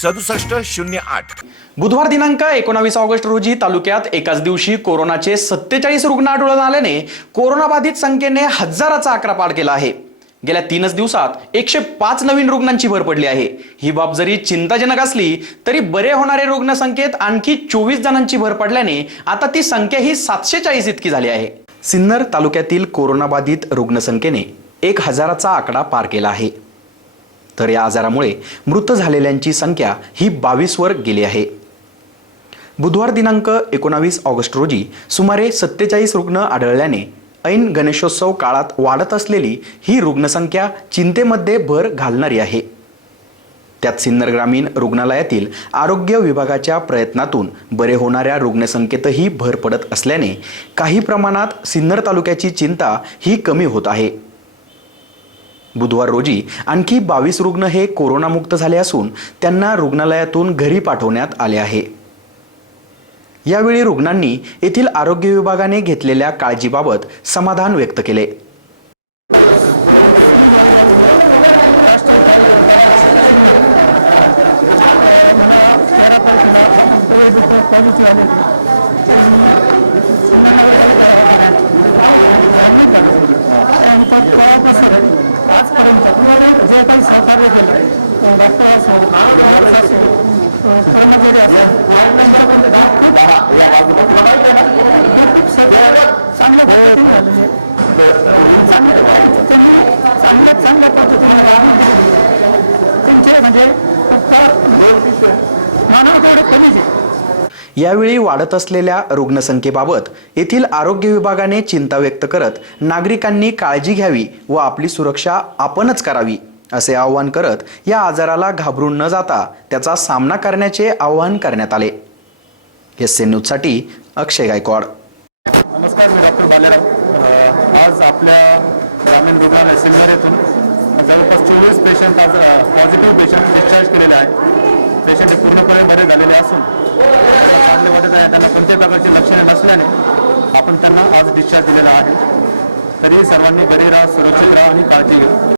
सदुसष्ट शून्य आठ. बुधवार दिनांक एकोणावीस ऑगस्ट रोजी तालुक्यात एकाच दिवशी कोरोनाचे सत्तेचाळीस रुग्ण आढळून आल्याने कोरोनाबाधित संख्येने हजाराचा आकडा पार केला आहे. गेल्या तीनच दिवसात एकशे पाच नवीन रुग्णांची भर पडली आहे. ही बाब जरी चिंताजनक असली तरी बरे होणारे रुग्ण संख्येत आणखी चोवीस जणांची भर पडल्याने आता ती संख्या ही सातशे चाळीस इतकी झाली आहे. सिन्नर तालुक्यातील कोरोनाबाधित रुग्णसंख्येने एक हजाराचा आकडा पार केला आहे. तर या आजारामुळे मृत झालेल्यांची संख्या ही बावीसवर गेली आहे. बुधवार दिनांक एकोणावीस ऑगस्ट रोजी सुमारे सत्तेचाळीस रुग्ण आढळल्याने ऐन गणेशोत्सव काळात वाढत असलेली ही रुग्णसंख्या चिंतेमध्ये भर घालणारी आहे. त्यात सिन्नर ग्रामीण रुग्णालयातील आरोग्य विभागाच्या प्रयत्नातून बरे होणाऱ्या रुग्णसंख्येतही भर पडत असल्याने काही प्रमाणात सिन्नर तालुक्याची चिंता ही कमी होत आहे. बुधवार रोजी आणखी बावीस रुग्ण हे कोरोनामुक्त झाले असून त्यांना रुग्णालयातून घरी पाठवण्यात आले आहे. यावेळी रुग्णांनी येथील आरोग्य विभागाने घेतलेल्या काळजीबाबत समाधान व्यक्त केले. मला तेरा तारखेला कोविड रिपोर्ट पॉझिटिव्ह आले होते ते मी सुंदरनगर तालुका दवाखान्यात ॲडमिट झालो त्यानंतर तेव्हापासून आजपर्यंत जे काही सहकार्य केलं डॉक्टर असो नर्स असो कर्मचारी असो त्यांच्याकडून खूप खूप खूप सहकार्य चांगल्या पद्धतीने झालेले. चांगल्या त्यांनी चांगल्या चांगल्या पद्धतीने लागू आहे. त्यांचे म्हणजे उपकार मानव तेवढे कमीच यावेळी वाढत असलेल्या रुग्णसंख्येबाबत येथील आरोग्य विभागाने चिंता व्यक्त करत नागरिकांनी काळजी घ्यावी व आपली सुरक्षा आपणच करावी असे आवाहन करत या आजाराला घाबरून न जाता त्याचा सामना करण्याचे आवाहन करण्यात आले. एस एन न्यूजसाठी अक्षय गायकवाड. नमस्कार मी डॉक्टर बालेराव. आज आपल्या ग्रामीण रुग्णालय सिन्नर येथून जवळपास चोवीस पेशंट आज पॉझिटिव्ह पेशंट डिस्चार्ज केलेले आहे पेशंट हे पूर्णपणे बरे झालेले असून त्यांना चांगले वाटत आहे. त्यांना कोणत्याही प्रकारची लक्षणे नसल्याने आपण त्यांना आज डिस्चार्ज दिलेला आहे. तरी सर्वांनी घरी राहा सुरक्षित राहा आणि काळजी घ्या.